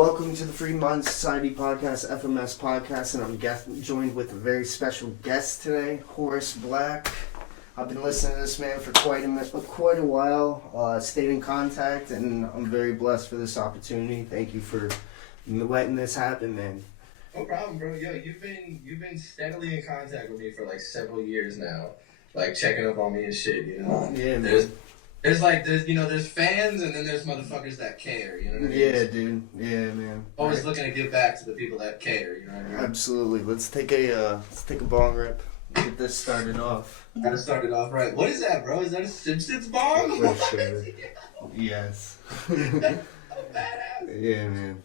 Welcome to the Free Mind Society podcast, FMS podcast, and I'm joined with a very special guest today, Horus Blak. I've been listening to this man for quite a while, stayed in contact, and I'm very blessed for this opportunity. Thank you for letting this happen, man. No problem, bro. Yo, you've been steadily in contact with me for like several years now, like checking up on me and shit. You know, Yeah, man. There's fans and then there's motherfuckers that care. You know what I mean? Yeah, dude. Yeah, man. Always looking to give back to the people that care. You know what I mean? Absolutely. Let's take a bong rip. Get this started off. Gotta start it off right. What is that, bro? Is that a Simpsons bong? For sure. Yes. Oh, badass. Yeah, man.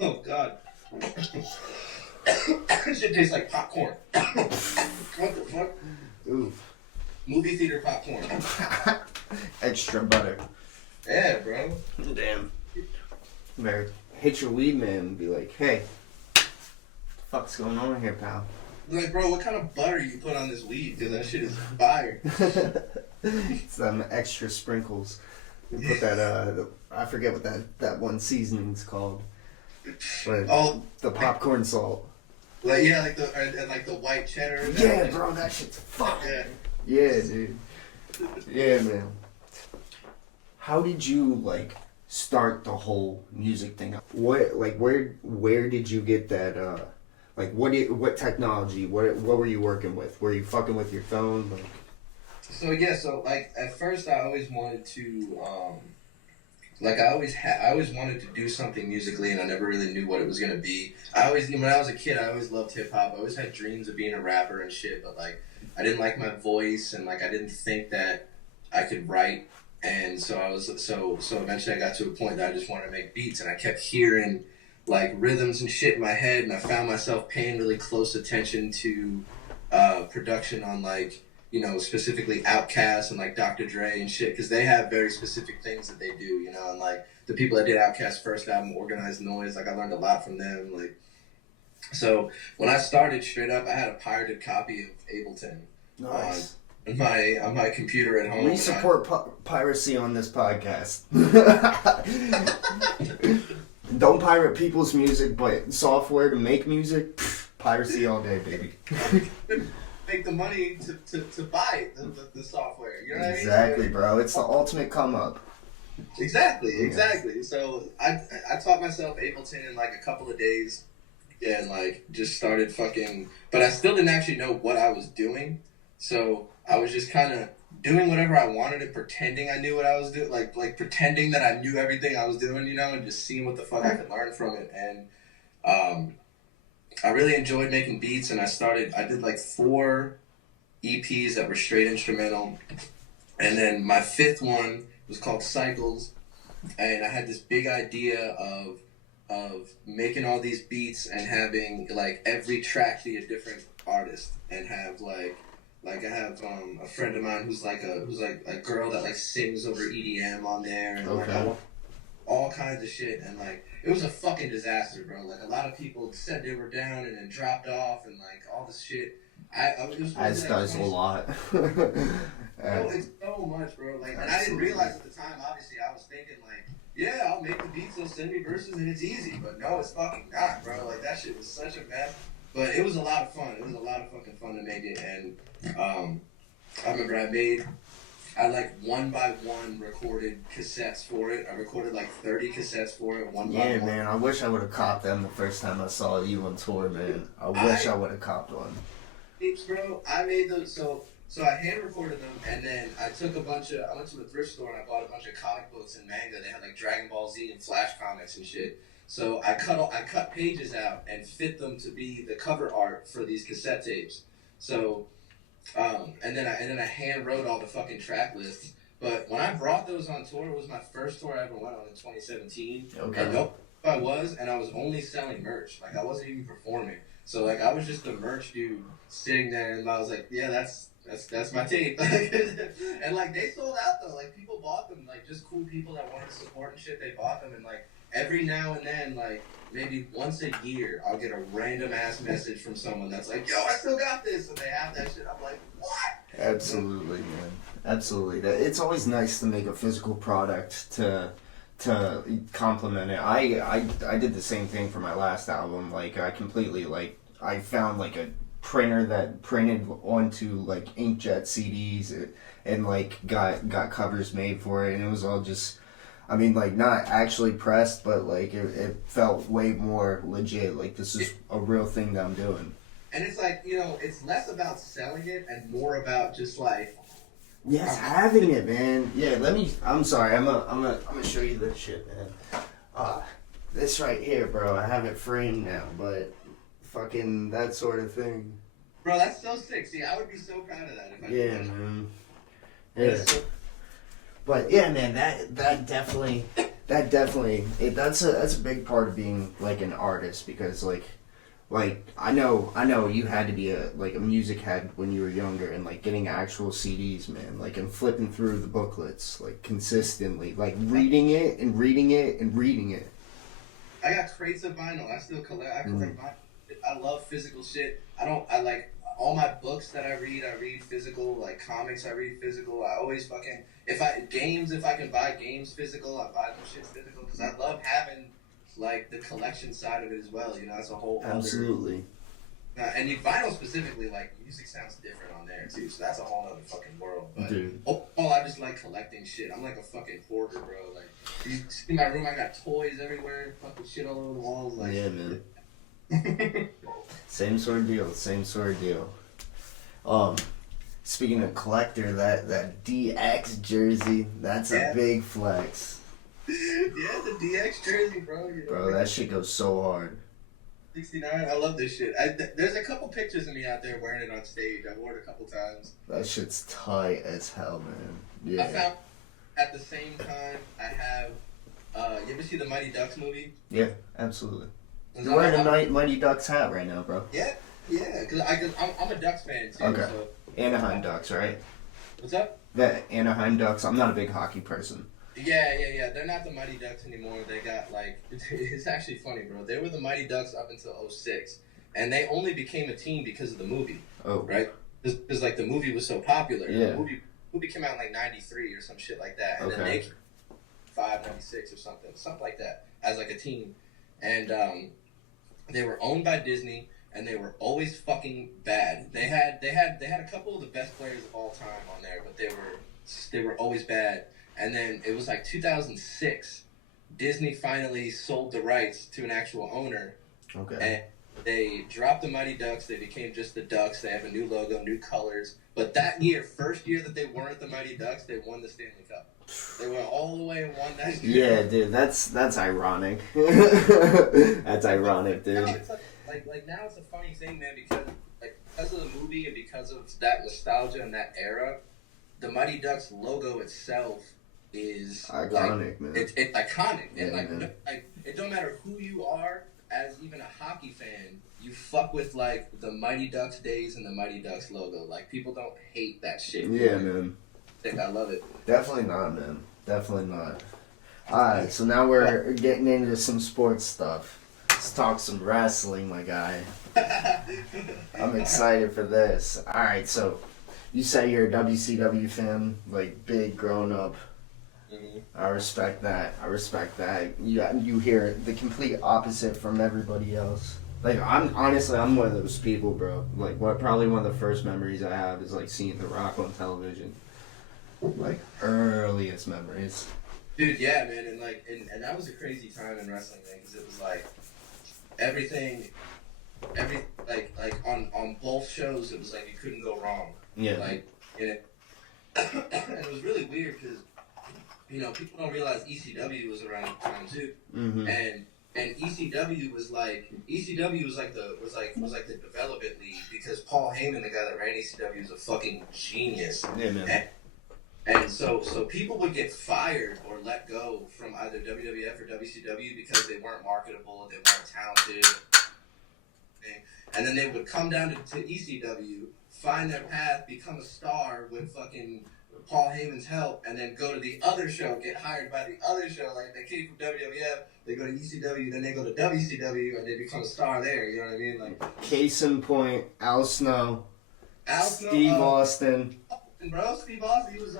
Oh God. This shit tastes like popcorn. What the fuck? Ooh. Movie theater popcorn. Extra butter. Yeah, bro. Damn. Better hit your weed man and be like, hey, what the fuck's going on here, pal? Like, bro, what kind of butter you put on this weed? Because that shit is fire. Some extra sprinkles. You put that, I forget what that one seasoning's called. But the popcorn salt. Like, yeah, like the white cheddar. Yeah, bro, that shit's fire. Yeah. Yeah, dude. Yeah, man. How did you, like, start the whole music thing? Where did you get that, what technology, what were you working with? Were you fucking with your phone? So at first I always wanted to, I always wanted to do something musically, and I never really knew what it was gonna be. When I was a kid, I always loved hip hop. I always had dreams of being a rapper and shit, but like, I didn't like my voice, and like, I didn't think that I could write. And so eventually I got to a point that I just wanted to make beats, and I kept hearing like rhythms and shit in my head, and I found myself paying really close attention to production on like, you know, specifically Outkast and like Dr. Dre and shit, because they have very specific things that they do, you know, and like the people that did Outkast's first album, Organized Noise, like I learned a lot from them. Like, so when I started, straight up, I had a pirated copy of Ableton. Nice. On my computer at home. We support piracy on this podcast. Don't pirate people's music, but software to make music, piracy all day, baby. Make the money to buy the software. You know what I mean? Exactly, bro. It's the ultimate come up. Exactly. So I taught myself Ableton in like a couple of days, and like just started fucking. But I still didn't actually know what I was doing. So I was just kind of doing whatever I wanted and pretending I knew what I was doing, like pretending that I knew everything I was doing, you know, and just seeing what the fuck I could learn from it. And I really enjoyed making beats, and I did like 4 EPs that were straight instrumental, and then my 5th one was called Cycles, and I had this big idea of making all these beats and having like every track be a different artist, and have like I have a friend of mine who's like a girl that like sings over EDM on there, and okay. like all kinds of shit, and like it was a fucking disaster, bro. Like a lot of people said they were down and then dropped off, and like all this shit. As does a lot. Bro, it's so much, bro. Like, and I didn't realize at the time. Obviously, I was thinking like, yeah, I'll make the beats, they'll send me verses, and it's easy. But no, it's fucking not, bro. Like that shit was such a mess. But it was a lot of fun. It was a lot of fucking fun to make it, and I remember I like 1 by 1 recorded cassettes for it. I recorded like 30 cassettes for it, one by one. Yeah, man. I wish I would have copped them the first time I saw you on tour, man. I wish I would have copped one. Bro, I made those. So I hand recorded them, and then I went to a thrift store and I bought a bunch of comic books and manga. They had like Dragon Ball Z and Flash comics and shit. So I cut pages out and fit them to be the cover art for these cassette tapes. So, and then I hand wrote all the fucking track lists. But when I brought those on tour, it was my first tour I ever went on in 2017. Okay. I know I was, and I was only selling merch. Like I wasn't even performing. So like I was just a merch dude sitting there, and I was like, yeah, that's my tape. And like they sold out though. Like people bought them. Like just cool people that wanted to support and shit. They bought them, and like every now and then, like maybe once a year, I'll get a random ass message from someone that's like, yo, I still got this, and they have that shit. I'm like, what? Absolutely, man. Absolutely. It's always nice to make a physical product to complement it. I did the same thing for my last album. Like I completely like I found like a printer that printed onto like inkjet CDs and like got covers made for it, and it was all just. I mean, like, not actually pressed, but, like, it felt way more legit. Like, this is a real thing that I'm doing. And it's like, you know, it's less about selling it and more about just, like... Yes, having it, man. Yeah, I'm sorry. I'm gonna show you this shit, man. This right here, bro. I have it framed now, but fucking that sort of thing. Bro, that's so sick. See, I would be so proud of that if I Yeah, could. man. Yeah. But yeah, man, that definitely that's a big part of being like an artist, because like I know you had to be a music head when you were younger, and like getting actual CDs, man, like and flipping through the booklets like consistently, like reading it and reading it and reading it. I got crates of vinyl. I still collect. I collect vinyl. I love physical shit. I like all my books that I read physical. Like comics, I read physical. I always fucking if I can buy games physical, I buy them shit physical, because I love having like the collection side of it as well. You know, that's a whole Absolutely. And vinyl specifically, like music sounds different on there too. So that's a whole other fucking world. But dude, I just like collecting shit. I'm like a fucking hoarder, bro. Like you see my room, I got toys everywhere, fucking shit all over the walls. Like yeah, man. Same sort of deal. Speaking of collector, that DX jersey, that's a big flex. Yeah, the DX jersey, bro. You know, bro, that shit goes so hard. 69, I love this shit. There's a couple pictures of me out there wearing it on stage. I wore it a couple times. That shit's tight as hell, man. Yeah. I found at the same time I have. You ever see the Mighty Ducks movie? Yeah, absolutely. You're wearing a Mighty Ducks hat right now, bro. Yeah, because I'm a Ducks fan too. Okay. So. Anaheim Ducks, right? What's up? The Anaheim Ducks. I'm not a big hockey person. Yeah. They're not the Mighty Ducks anymore. They got like it's actually funny, bro. They were the Mighty Ducks up until 2006, and they only became a team because of the movie. Oh. Right? Because like the movie was so popular. Yeah. The movie came out in like 93 or some shit like that, and then they came 96 or something like that as like a team, and they were owned by Disney. And they were always fucking bad. They had a couple of the best players of all time on there, but they were always bad. And then it was like 2006, Disney finally sold the rights to an actual owner. Okay. And they dropped the Mighty Ducks. They became just the Ducks. They have a new logo, new colors. But that year, first year that they weren't the Mighty Ducks, they won the Stanley Cup. They went all the way and won that year. Yeah, dude, that's ironic. That's ironic, dude. No, like now it's a funny thing, man, because of the movie and because of that nostalgia and that era, the Mighty Ducks logo itself is iconic, man. It's iconic, yeah, and it don't matter who you are as even a hockey fan, you fuck with like the Mighty Ducks days and the Mighty Ducks logo. Like people don't hate that shit. Yeah, man. I love it. Definitely not, man. Definitely not. Alright, so now we're getting into some sports stuff. Let's talk some wrestling, my guy. I'm excited for this. Alright, so you say you're a WCW fan, like big grown up. Mm-hmm. I respect that. You hear the complete opposite from everybody else. Like I'm one of those people, bro. Like probably one of the first memories I have is like seeing The Rock on television. Like earliest memories. Dude, yeah, man, and that was a crazy time in wrestling, man, because it was like everything like on both shows, it was like you couldn't go wrong. Yeah. Like, and it was really weird because you know people don't realize ECW was around the time too, and ECW was like the development league, because Paul Heyman, the guy that ran ECW, was a fucking genius. Yeah, man. And so people would get fired or let go from either WWF or WCW because they weren't marketable, they weren't talented. And then they would come down to ECW, find their path, become a star with fucking Paul Heyman's help, and then go to the other show, get hired by the other show. Like they came from WWF, they go to ECW, then they go to WCW, and they become a star there. You know what I mean? Like case in point, Al Snow. Steve Austin. Bro, Steve Austin, he was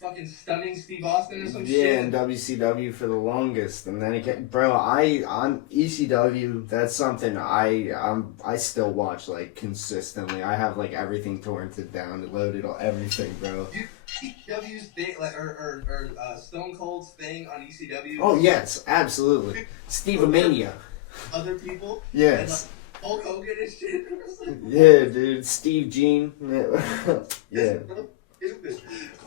fucking stunning Steve Austin or some Yeah, shit. in WCW for the longest, and then again, bro, on ECW. That's something I still watch like consistently. I have like everything torrented down, loaded, everything, bro. ECW's thing, like or Stone Cold's thing on ECW. Oh yes, absolutely. Steve-a-mania. Other people. Yes. And, like, Hulk Hogan and shit. Yeah, dude. Steve Jean. Yeah.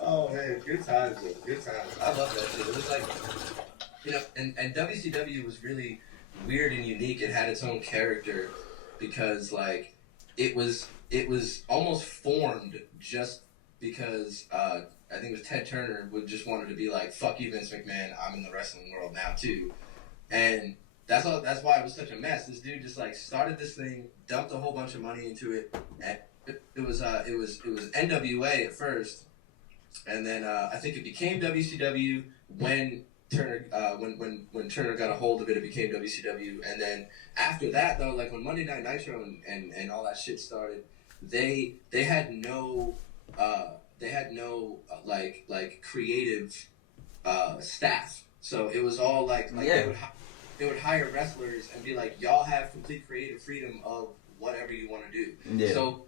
Oh man, good times, though. Good times. I love that shit. It was like, you know, and WCW was really weird and unique. It had its own character because like it was almost formed just because I think it was Ted Turner would just wanted to be like, fuck you, Vince McMahon, I'm in the wrestling world now too. And that's why it was such a mess. This dude just like started this thing, dumped a whole bunch of money into it, and it was NWA at first, and then I think it became WCW when Turner when Turner got a hold of it. It became WCW, and then after that though, like when Monday Night Nitro and all that shit started, they had no like creative staff. So it was all like yeah. They would hire wrestlers and be like, y'all have complete creative freedom of whatever you want to do. Yeah. So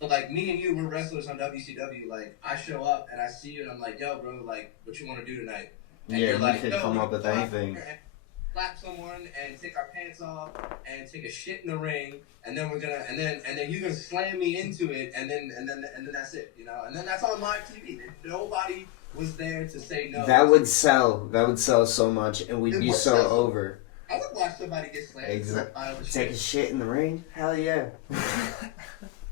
like me and you, we're wrestlers on WCW. Like I show up and I see you and I'm like, yo, bro, like what you want to do tonight? And Yeah, you're like, you could come up with anything. Slap someone and take our pants off and take a shit in the ring, and then we're gonna and then you're gonna slam me into it, and then that's it, you know, and then that's on live TV. Nobody was there to say no. That would sell. That would sell so much, and we'd be so over. I would watch somebody get slammed. Exactly. Take a shit in the ring? Hell yeah.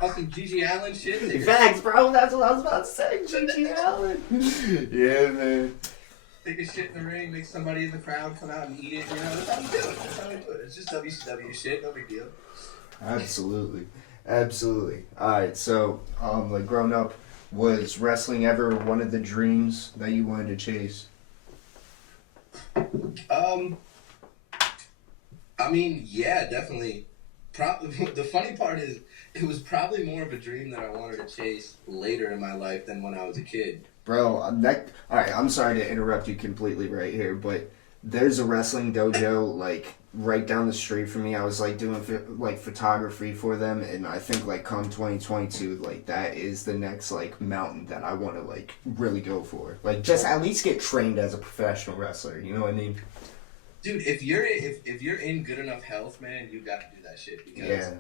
Some Gigi Allen shit. Facts, bro. That's what I was about to say. Gigi Allen. Yeah, man. Take a shit in the ring, make somebody in the crowd come out and eat it. You know, that's how we do it. That's how we do it. It's just WCW shit. No big deal. Absolutely. Absolutely. Alright, so, like, growing up, was wrestling ever one of the dreams that you wanted to chase? I mean, yeah, definitely. The funny part is, it was probably more of a dream that I wanted to chase later in my life than when I was a kid. Bro, alright, I'm sorry to interrupt you completely right here, but there's a wrestling dojo, like, right down the street from me. I was, like, doing, like, photography for them, and I think, like, come 2022, like, that is the next, like, mountain that I want to, like, really go for. Like, just at least get trained as a professional wrestler, you know what I mean? Dude, if you're in good enough health, man, you got to do that shit because,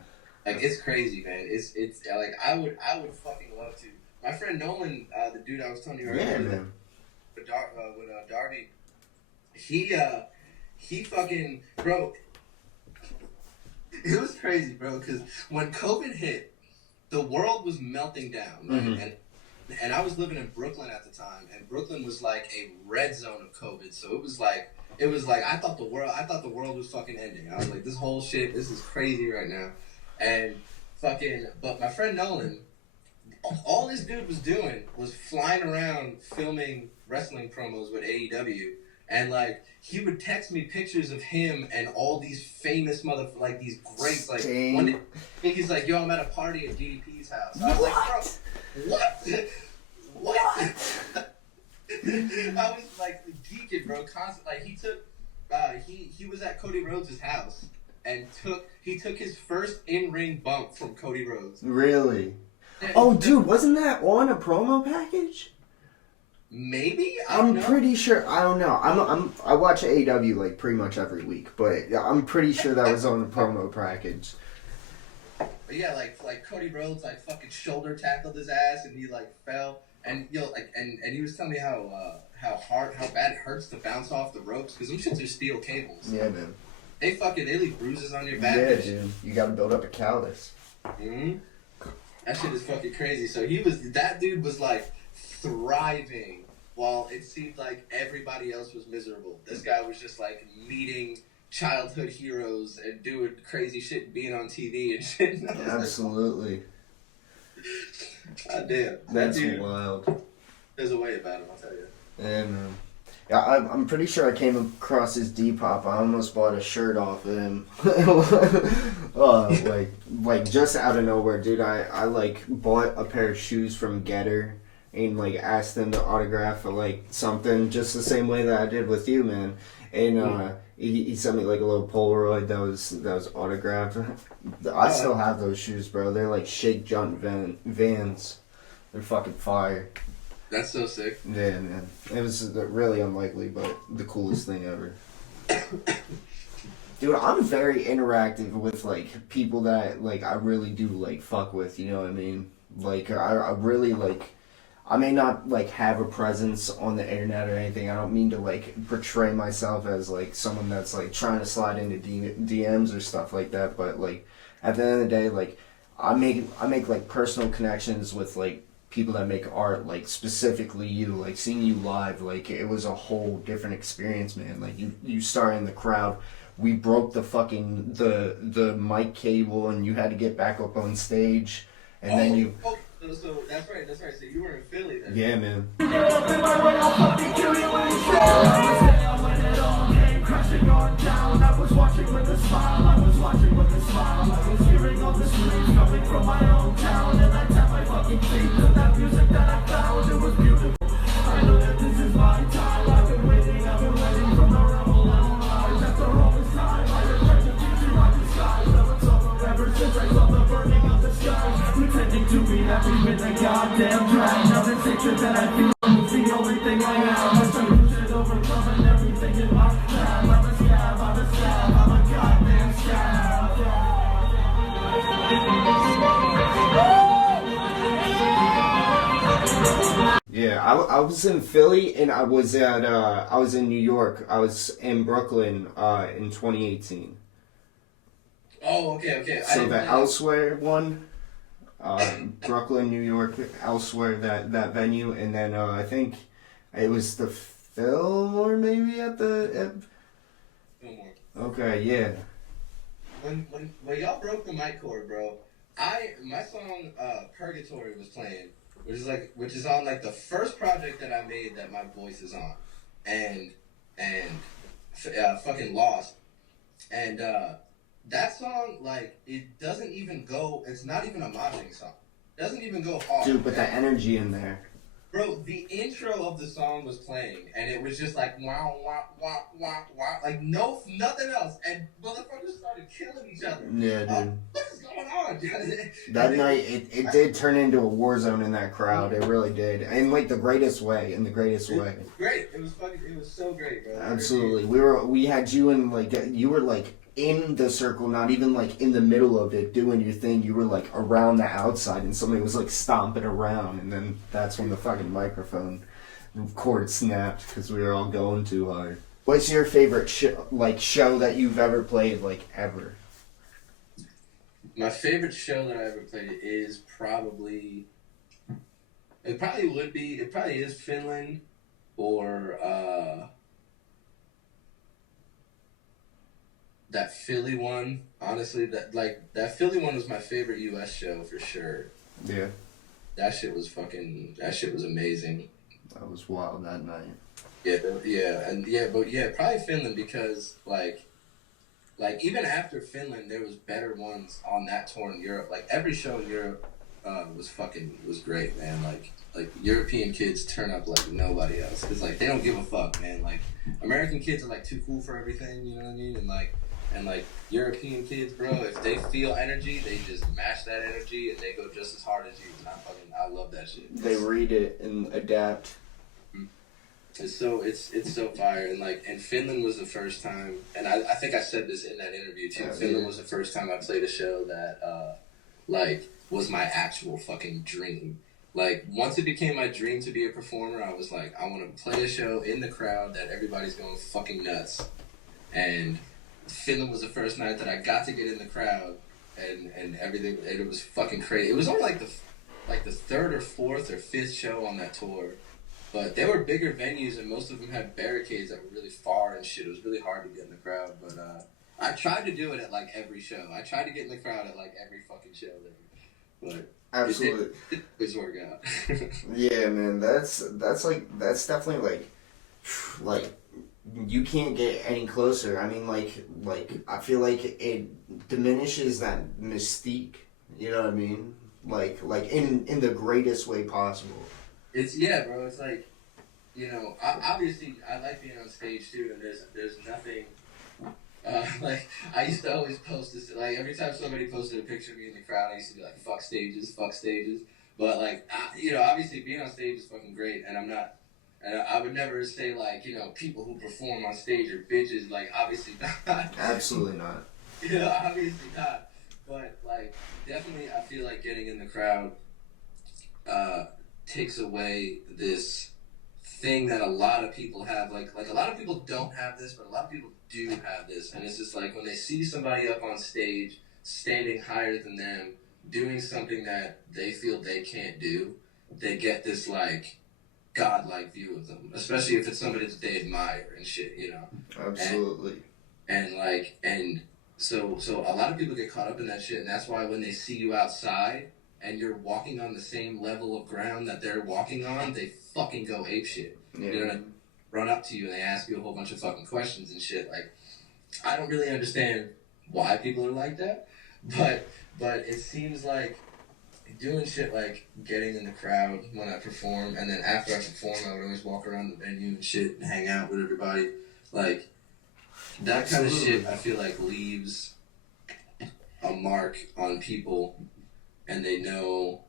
like, it's crazy, man. It's like I would fucking love to. My friend Nolan, the dude I was telling you earlier, man. With Darby, he fucking, bro. It was crazy, bro, because when COVID hit, the world was melting down, right? Mm-hmm. And I was living in Brooklyn at the time, and Brooklyn was like a red zone of COVID, so it was like I thought the world was fucking ending. I was like, this whole shit, this is crazy right now. And fucking, but my friend Nolan, all this dude was doing was flying around filming wrestling promos with AEW, and like he would text me pictures of him and all these famous like these greats. Like one day, he's like, "Yo, I'm at a party at DDP's house." I was like, "Bro, what?" I was like geeking, bro. Constant. Like he took, he was at Cody Rhodes' house and he took his first in-ring bump from Cody Rhodes. Really? Oh, dude, wasn't that on a promo package? Maybe I'm pretty sure. I don't know. I watch AEW like pretty much every week, but I'm pretty sure that was on a promo package. But yeah, like Cody Rhodes like fucking shoulder tackled his ass and he like fell, and you know like and he was telling me how bad it hurts to bounce off the ropes because them shits are steel cables. Yeah, man. They leave bruises on your back. Yeah, dude. You gotta build up a callus. Mm-hmm. That shit is fucking crazy. So that dude was like thriving while it seemed like everybody else was miserable. This guy was just like meeting childhood heroes and doing crazy shit, being on TV and shit. Absolutely. God damn. That's wild. There's a way about him, I'll tell you. And Yeah, I'm pretty sure I came across his Depop. I almost bought a shirt off of him. Like just out of nowhere, dude. I like bought a pair of shoes from Getter and like asked them to autograph like something, just the same way that I did with you, man. And he sent me like a little Polaroid that was autographed. I still have those shoes, bro. They're like Shake Junt Vans. They're fucking fire. That's so sick. Yeah, man. It was really unlikely, but the coolest thing ever. Dude, I'm very interactive with, like, people that, like, I really do, like, fuck with, you know what I mean? Like, I really, like, I may not, like, have a presence on the internet or anything. I don't mean to, like, portray myself as, like, someone that's, like, trying to slide into DMs or stuff like that, but, like, at the end of the day, like, I make, like, personal connections with, like, people that make art, like specifically you, like seeing you live, like it was a whole different experience, man. Like you started in the crowd, we broke the fucking the mic cable, and you had to get back up on stage, and then you. So that's right. So you were in Philly then. Yeah, man. Crashing on down, I was watching with a smile, I was hearing all the screams coming from my own town, and I tapped my fucking feet to that music that I found. It was beautiful. I know that this is my time. I've been waiting from the rebel on rise. That's the wrong time. I have tried to teach you my disguise. I've been solo ever since I saw the burning of the sky. Pretending to be happy with a goddamn drag. Now the hatred that I feel is the only thing I have. I try to push it, overcoming everything in my path. I'm a scab, I'm a goddamn scab. Yeah, I was in Philly, and I was in New York. I was in Brooklyn in 2018. Oh, okay. So the Elsewhere one, Brooklyn, New York, Elsewhere, that venue, and then I think it was the Fillmore maybe at the. Fillmore. Okay, yeah. When y'all broke the mic cord, bro, my song Purgatory was playing, which is on like the first project that I made that my voice is on, and fucking Lost, and that song, like, it doesn't even go. It's not even a moshing song. It doesn't even go hard. Dude, but the energy in there. Bro, the intro of the song was playing, and it was just like wow, wow, wow, wow, wow, like nothing else, and motherfuckers started killing each other. Yeah, dude. What is going on? That night, it did turn into a war zone in that crowd. It really did, in like the greatest way. In the greatest way. Great. It was fucking. It was so great, bro. Absolutely. We had you in like you were like in the circle, not even like in the middle of it doing your thing. You were like around the outside, and somebody was like stomping around, and then that's when the fucking microphone cord snapped because we were all going too hard. What's your favorite show that you've ever played, like ever? My favorite show that I ever played is probably. It probably is Finland, or that Philly one. Honestly, that Philly one was my favorite U.S. show for sure. Yeah. That shit was amazing. That was wild that night. Yeah, probably Finland, because like even after Finland, there was better ones on that tour in Europe. Like every show in Europe was great, man. Like European kids turn up like nobody else. It's like they don't give a fuck, man. Like American kids are like too cool for everything, you know what I mean? And like European kids, bro, if they feel energy, they just match that energy and they go just as hard as you. And I love that shit. They read it and adapt. It's so fire, and Finland was the first time, and I think I said this in that interview too. Finland was the first time I played a show that was my actual fucking dream. Like once it became my dream to be a performer, I was like, I want to play a show in the crowd that everybody's going fucking nuts. And Finland was the first night that I got to get in the crowd, and everything. And it was fucking crazy. It was only like the third or fourth or fifth show on that tour. But they were bigger venues, and most of them had barricades that were really far and shit. It was really hard to get in the crowd. But I tried to do it at like every show. I tried to get in the crowd at like every fucking show there. But absolutely, it always work out. Yeah, man. That's definitely like like you can't get any closer. I mean, like I feel like it diminishes that mystique. You know what I mean? Like in the greatest way possible. It's yeah, bro. It's like, you know, obviously I like being on stage too, and there's nothing. Like I used to always post this. Like every time somebody posted a picture of me in the crowd, I used to be like, "Fuck stages, fuck stages." But like, you know, obviously being on stage is fucking great, and I'm not. And I would never say like, you know, people who perform on stage are bitches. Like obviously not. Absolutely not. You know, obviously not. But like, definitely, I feel like getting in the crowd takes away this thing that a lot of people have. Like a lot of people don't have this, but a lot of people do have this. And it's just like when they see somebody up on stage, standing higher than them, doing something that they feel they can't do, they get this like godlike view of them, especially if it's somebody that they admire and shit, you know. Absolutely. And so a lot of people get caught up in that shit, and that's why when they see you outside and you're walking on the same level of ground that they're walking on, they fucking go apeshit. Yeah. You know what I mean? Run up to you and they ask you a whole bunch of fucking questions and shit. Like, I don't really understand why people are like that, but it seems like doing shit like getting in the crowd when I perform, and then after I perform, I would always walk around the venue and shit and hang out with everybody. Like, that kind of shit, I feel like leaves a mark on people, and they know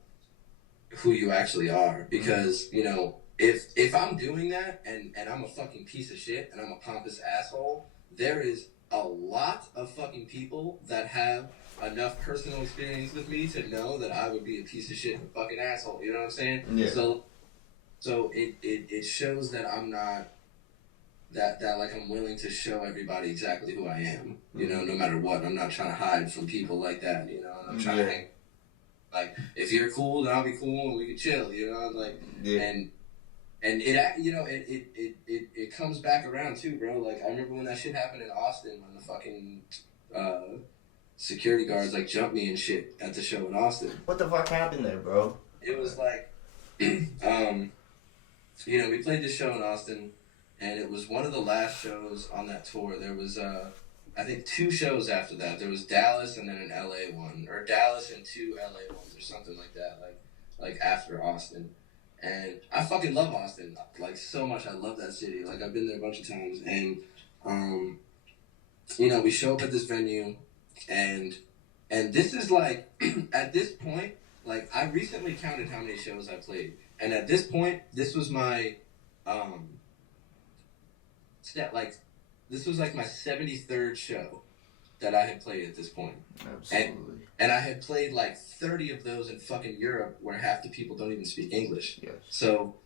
who you actually are. Because, you know, if I'm doing that and I'm a fucking piece of shit and I'm a pompous asshole, there is a lot of fucking people that have enough personal experience with me to know that I would be a piece of shit and a fucking asshole. You know what I'm saying? Yeah. So it shows that I'm not that like I'm willing to show everybody exactly who I am. You know, no matter what. I'm not trying to hide from people like that. You know, and I'm trying to hang. Like, if you're cool, then I'll be cool and we can chill. You know, like and it, you know, it comes back around too, bro. Like, I remember when that shit happened in Austin when the fucking security guards like jumped me and shit at the show in Austin. What the fuck happened there, bro? It was like, you know, we played this show in Austin, and it was one of the last shows on that tour. There was I think 2 shows after that. There was Dallas and then an LA one, or Dallas and 2 LA ones, or something like that. Like after Austin. And I fucking love Austin, like, so much. I love that city. Like, I've been there a bunch of times. And, you know, we show up at this venue, and this is, like, at this point, like, I recently counted how many shows I played. And at this point, this was my, this was, like, my 73rd show that I had played at this point. Absolutely. And I had played like 30 of those in fucking Europe, where half the people don't even speak English. Yes. So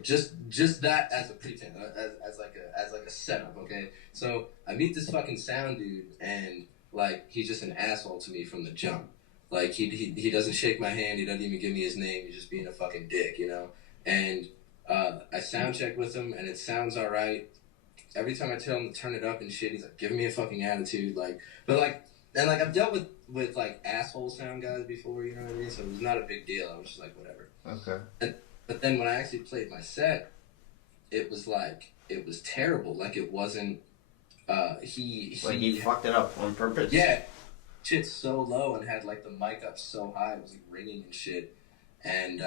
just that as a pretend, as like a setup, okay? So I meet this fucking sound dude, and like, he's just an asshole to me from the jump. Like, he doesn't shake my hand, he doesn't even give me his name, he's just being a fucking dick, you know? And I sound check with him, and it sounds alright. Every time I tell him to turn it up and shit, he's like giving me a fucking attitude. Like, but like, and like, I've dealt with like asshole sound guys before, you know what I mean? So it was not a big deal. I was just like, whatever. Okay. But then when I actually played my set, it was like, it was terrible. Like, it wasn't. He fucked it up on purpose. Yeah, shit's so low and had like the mic up so high, it was like ringing and shit, and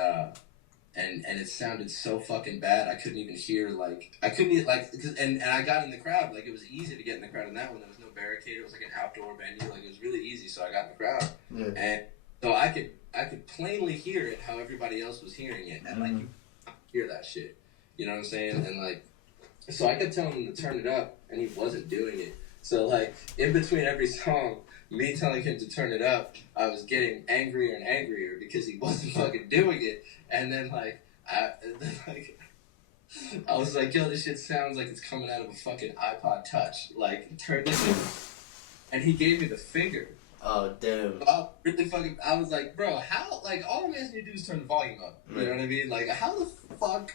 it sounded so fucking bad. I couldn't even hear, like, and I got in the crowd. Like, it was easy to get in the crowd in that one. There was no barricade. It was like an outdoor venue. Like, it was really easy. So I got in the crowd, and so I could plainly hear it how everybody else was hearing it, and like, you hear that shit. You know what I'm saying? And like, so I kept telling him to turn it up, and he wasn't doing it. So like, in between every song, me telling him to turn it up, I was getting angrier and angrier because he wasn't fucking doing it. And then like, I was like, yo, this shit sounds like it's coming out of a fucking iPod Touch. Like, turn this in. And he gave me the finger. Oh, damn. I was like, bro, how, like, all I'm asking you to do is turn the volume up. You know what I mean? Like, how the fuck,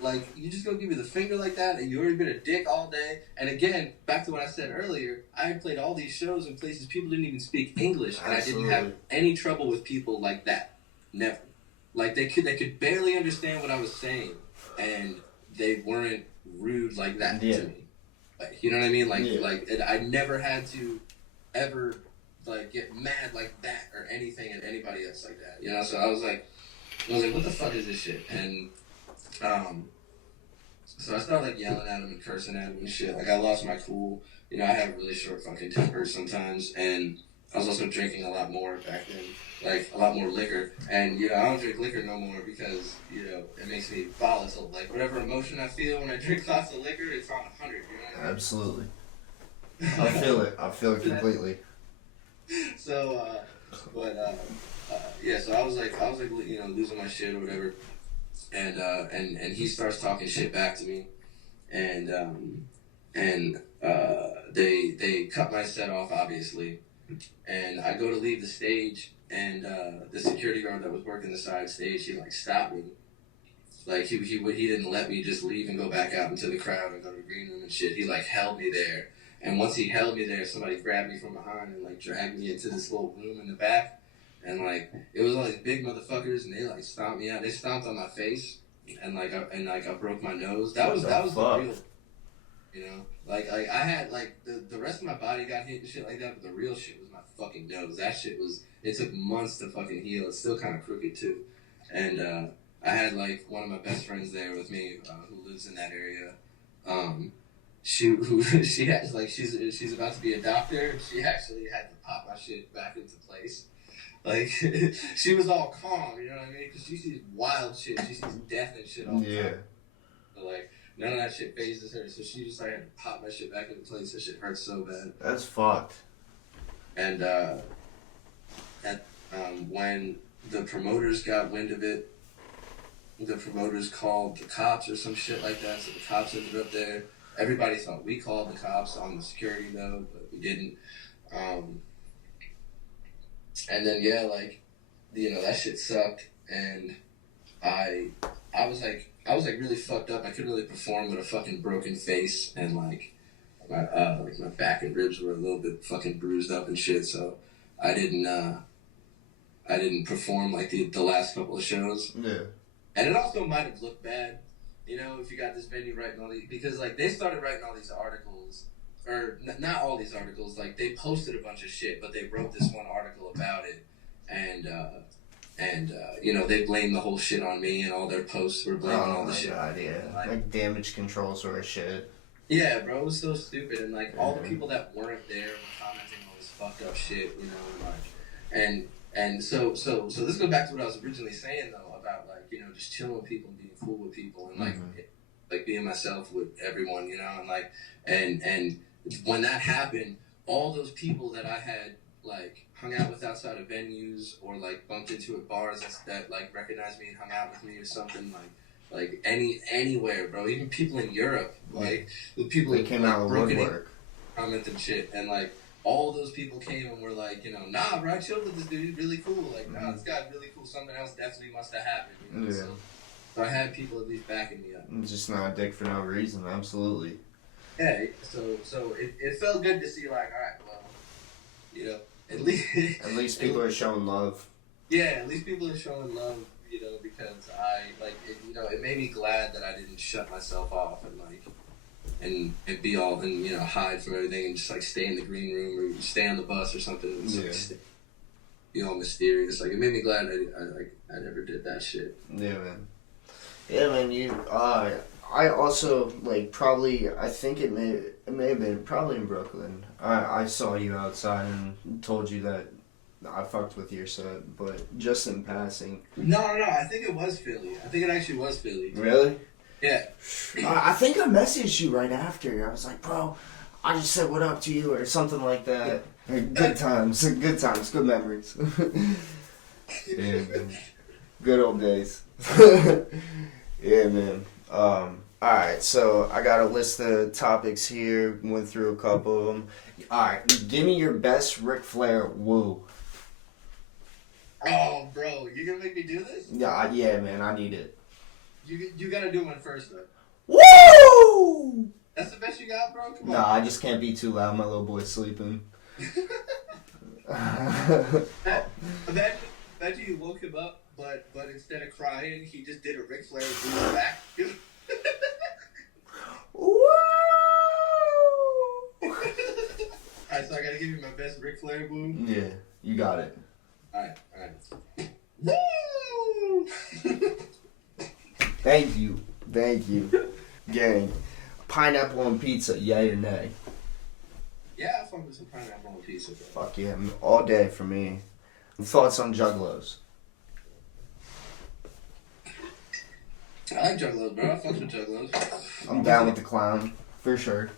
like, you just gonna give me the finger like that, and you already been a dick all day? And again, back to what I said earlier, I had played all these shows in places people didn't even speak English, and Absolutely. I didn't have any trouble with people like that. Never. Like, they could barely understand what I was saying, and they weren't rude like that Yeah. to me. Like, you know what I mean? Like, Yeah. like I never had to ever like get mad like that or anything at anybody else like that. You know? So I was like, what the fuck is this shit? And so I started like yelling at him and cursing at him and shit. Like I lost my cool. You know, I have really short fucking tempers sometimes, and I was also drinking a lot more back then, like a lot more liquor. And you know, I don't drink liquor no more because you know it makes me volatile. Like whatever emotion I feel when I drink lots of liquor, it's on 100. You know what I mean? Absolutely. I feel it. I feel it completely. So, yeah. So I was like, you know, losing my shit or whatever, and he starts talking shit back to me, and they cut my set off obviously, and I go to leave the stage, and the security guard that was working the side stage, he like stopped me. Like he didn't let me just leave and go back out into the crowd and go to the green room and shit. He like held me there. And once he held me there, somebody grabbed me from behind and like dragged me into this little room in the back. And like it was all these big motherfuckers, and they like stomped me out. They stomped on my face, and I broke my nose. That was the real, you know. Like I had like the rest of my body got hit and shit like that, but the real shit was my fucking nose. That shit was, it took months to fucking heal. It's still kind of crooked too. And I had like one of my best friends there with me who lives in that area. She has like she's about to be a doctor. She actually had to pop my shit back into place. Like she was all calm, you know what I mean? Because she sees wild shit. She sees death and shit all the time. So like none of that shit phases her. So she just like had to pop my shit back into place. That shit hurts so bad. That's fucked. And when the promoters got wind of it, the promoters called the cops or some shit like that. So the cops ended up there. Everybody thought we called the cops on the security though, but we didn't. And then yeah, like, you know, that shit sucked, and I was like really fucked up. I couldn't really perform with a fucking broken face, and like my back and ribs were a little bit fucking bruised up and shit. So I didn't perform like the last couple of shows. Yeah. And it also might have looked bad, you know, if you got this venue writing all these, because like they started writing all these articles, or not all these articles, like they posted a bunch of shit, but they wrote this one article about it, and you know, they blamed the whole shit on me, and all their posts were blaming all the shit. Oh my god, yeah. Like damage control sort of shit. Yeah, bro, it was so stupid, and like all the people that weren't there were commenting all this fucked up shit, you know, and so this goes back to what I was originally saying though, about like, you know, just chilling with people and being cool with people, and like being myself with everyone, you know, and like and when that happened, all those people that I had like hung out with outside of venues or like bumped into at bars that like recognized me and hung out with me or something, like anywhere, bro, even people in Europe, like the people that came out of woodwork, comment and shit, and like all those people came and were like, you know, nah, bro, I chilled with this dude, he's really cool, like, nah, this guy's really cool, something else definitely must have happened, you know? Yeah. So I had people at least backing me up. I'm just not a dick for no reason, absolutely. Yeah, so it felt good to see, like, alright, well, you know, at least people are showing love. Yeah, at least people are showing love, you know, because you know, it made me glad that I didn't shut myself off and like, and be all, and you know, hide from everything and just like stay in the green room or stay on the bus or something and just, like, be all mysterious. Like, it made me glad I never did that shit. Yeah, man. Yeah, man. I also like probably, I think it may have been probably in Brooklyn. I saw you outside and told you that I fucked with your set, but just in passing. No, I think it was Philly. I think it actually was Philly. Really? Yeah. I think I messaged you right after. I was like, bro, I just said what up to you or something like that. Good times, good memories. Yeah, good old days. Yeah, man. Alright, so I got a list of topics here. Went through a couple of them. Alright, give me your best Ric Flair woo. Oh, bro, you gonna make me do this? Yeah, man, I need it. You gotta do one first, though. Woo! That's the best you got, bro? Come on. Nah, I just can't be too loud. My little boy's sleeping. Imagine you woke him up, but instead of crying, he just did a Ric Flair boost back. You got it. Alright. Woo! Thank you. Gang. Pineapple on pizza, yay or nay? Yeah, I fuck with some pineapple on pizza, bro. Fuck yeah, all day for me. Thoughts on juggalos? I like juggalos, bro. I fuck with juggalos. I'm down with the clown, for sure.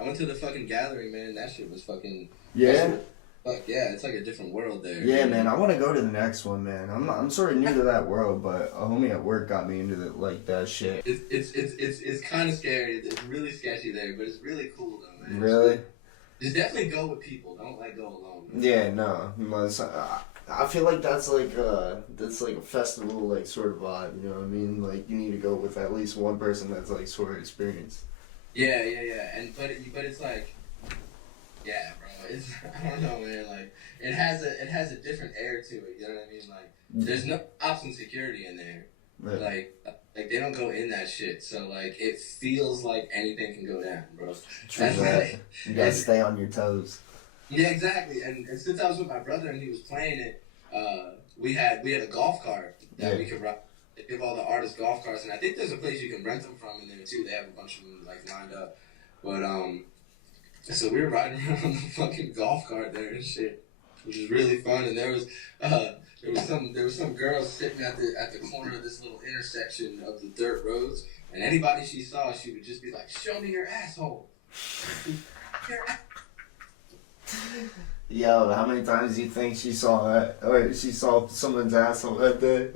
I went to the fucking gathering, man. That shit was fucking... Yeah? Fuck yeah, it's like a different world there. Yeah, man, I want to go to the next one, man. I'm sort of new to that world, but a homie at work got me into that shit. It's kind of scary. It's really sketchy there, but it's really cool though, man. Really? Just definitely go with people. Don't go alone. Man. Yeah, no. I feel like that's like a festival like sort of vibe. You know what I mean? Like you need to go with at least one person that's like sort of experienced. Yeah. But it's like, yeah, bro. It's I don't know, man. Like it has a different air to it. You know what I mean? Like there's no cops and security in there. Right. Like they don't go in that shit. So like it feels like anything can go down, bro. True that. You gotta stay on your toes. Yeah, exactly. And since I was with my brother and he was playing it, we had a golf cart that we could ride. They give all the artists golf carts, and I think there's a place you can rent them from in there too. They have a bunch of them like lined up. But so we were riding around on the fucking golf cart there and shit, which was really fun. And there was some girl sitting at the corner of this little intersection of the dirt roads, and anybody she saw, she would just be like, "Show me your asshole." Yo, how many times do you think she saw that, or she saw someone's asshole that day?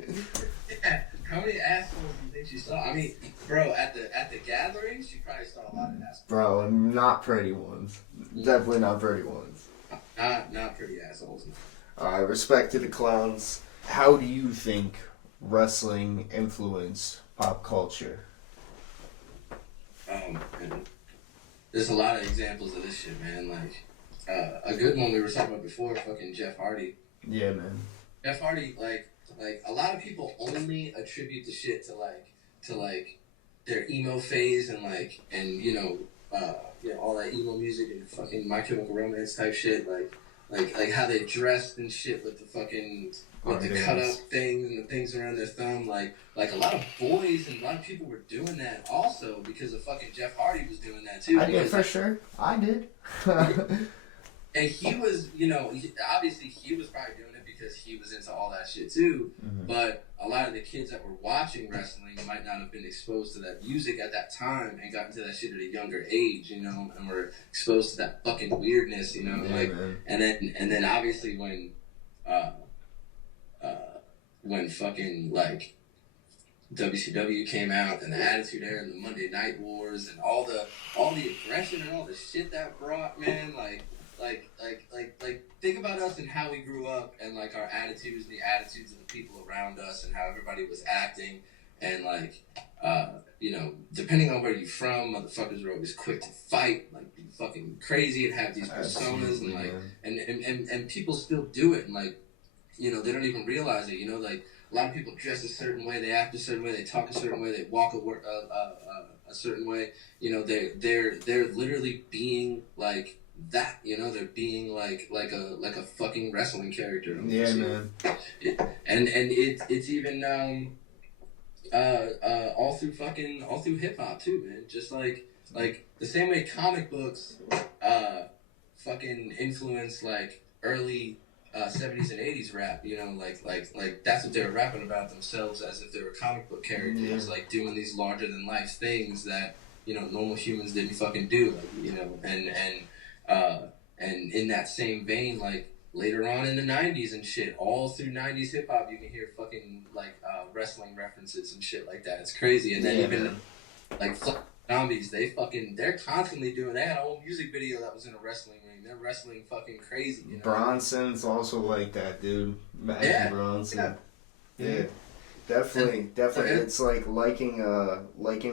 Yeah, how many assholes do you think she saw? I mean, bro, at the gathering, she probably saw a lot of assholes. Bro, not pretty ones. Definitely not pretty ones. Not pretty assholes. Alright, respect to the clowns. How do you think wrestling influenced pop culture? And there's a lot of examples of this shit, man. Like, a good one we were talking about before, fucking Jeff Hardy. Yeah, man. Jeff Hardy, like a lot of people only attribute the shit to their emo phase and all that emo music and fucking My Chemical Romance type shit, like how they dressed and shit with the fucking the cut up things and the things around their thumb, like a lot of boys and a lot of people were doing that also because of fucking Jeff Hardy was doing that too. I did for sure. I did. And he was, obviously he was probably doing it because he was into all that shit too. Mm-hmm. But a lot of the kids that were watching wrestling might not have been exposed to that music at that time and got into that shit at a younger age, and were exposed to that fucking weirdness, man. and then obviously when fucking like WCW came out and the Attitude Era and the Monday Night Wars and all the aggression and all the shit that brought, man, like think about us and how we grew up and like our attitudes and the attitudes of the people around us and how everybody was acting and depending on where you're from, motherfuckers were always quick to fight, like be fucking crazy and have these personas and people still do it and they don't even realize it, like a lot of people dress a certain way, they act a certain way, they talk a certain way, they walk a certain way, they're literally being like that, they're being like a fucking wrestling character. Yeah, man. It's even all through hip hop too, man. Just like the same way comic books fucking influence like early 70s and 80s rap, like that's what they were rapping about themselves as if they were comic book characters, like doing these larger than life things that normal humans didn't fucking do, and in that same vein, like later on in the 90s and shit, all through 90s hip hop, you can hear fucking wrestling references and shit like that. It's crazy. And then like Zombies, they're constantly doing. They had a whole music video that was in a wrestling ring. They're wrestling fucking crazy. Bronson's also like that, dude. Magic Bronson. Yeah. Definitely. It's like liking